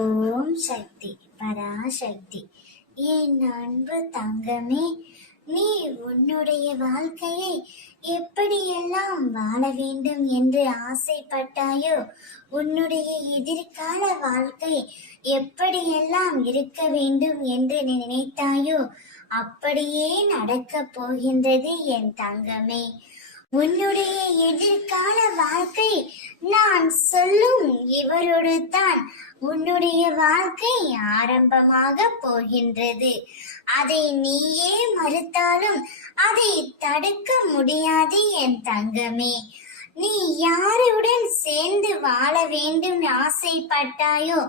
ஓம் சக்தி பராசக்தி. என் அன்பு தங்கமே, நீ உன்னுடைய வாழ்க்கையை எப்படியெல்லாம் வாழ வேண்டும் என்று ஆசைப்பட்டாயோ, உன்னுடைய எதிர்கால வாழ்க்கை எப்படியெல்லாம் இருக்க வேண்டும் என்று நினைத்தாயோ, அப்படியே நடக்கப் போகின்றது என் தங்கமே. உன்னுடைய எதிர்கால வாழ்க்கை நான் சொல்லும் இவரோடு தான் உன்னுடைய வாழ்க்கை ஆரம்பமாக போகின்றது. அதை நீயே மறுத்தாலும் அதை தடுக்க முடியாது என் தங்கமே. நீ யாருடன் சேர்ந்து வாழ வேண்டும் ஆசைப்பட்டாயோ,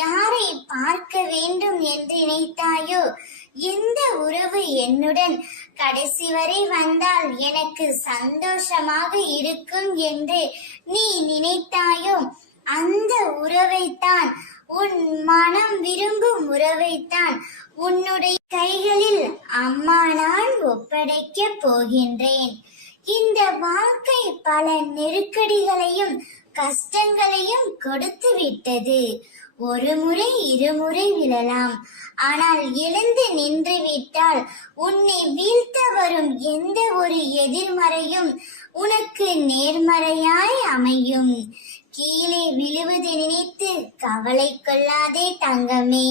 யாரை பார்க்க வேண்டும் என்று நினைத்தாயோ, எந்த உறவு என்னுடன் கடைசி வரை வந்தால் எனக்கு சந்தோஷமாக இருக்கும் என்று நீ நினைத்தாயோ, அந்த உறவைத்தான், உன் மனம் விரும்பும் உறவைத்தான் உன்னுடைய கைகளில் அம்மா நான் ஒப்படைக்க போகின்றேன். இந்த வாழ்க்கை பல நெருக்கடிகளையும் கஷ்டங்களையும் கொடுத்து விட்டது. ஒரு முறை இருமுறை விழலாம், ஆனால் எழுந்து நின்று விட்டால் உன்னை வீழ்த்த வரும் எந்த ஒரு எதிர்மறையும் உனக்கு நேர்மறையாய் அமையும். கீழே விழுவது நினைத்து கவலை கொள்ளாதே தங்கமே.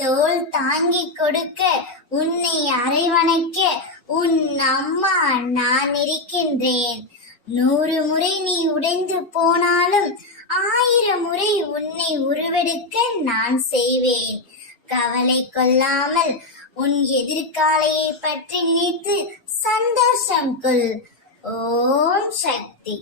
தோள் தாங்கி கொடுக்க, உன்னை அரவணைக்க உன் அம்மா நான் இருக்கின்றேன். 100 முறை நீ உடைந்து போனாலும் 1000 முறை உன்னை உருவெடுக்க நான் செய்வேன். கவலை கொள்ளாமல் உன் எதிர்காலையை பற்றி நினைத்து சந்தோஷம் கொள். ஓம் சக்தி.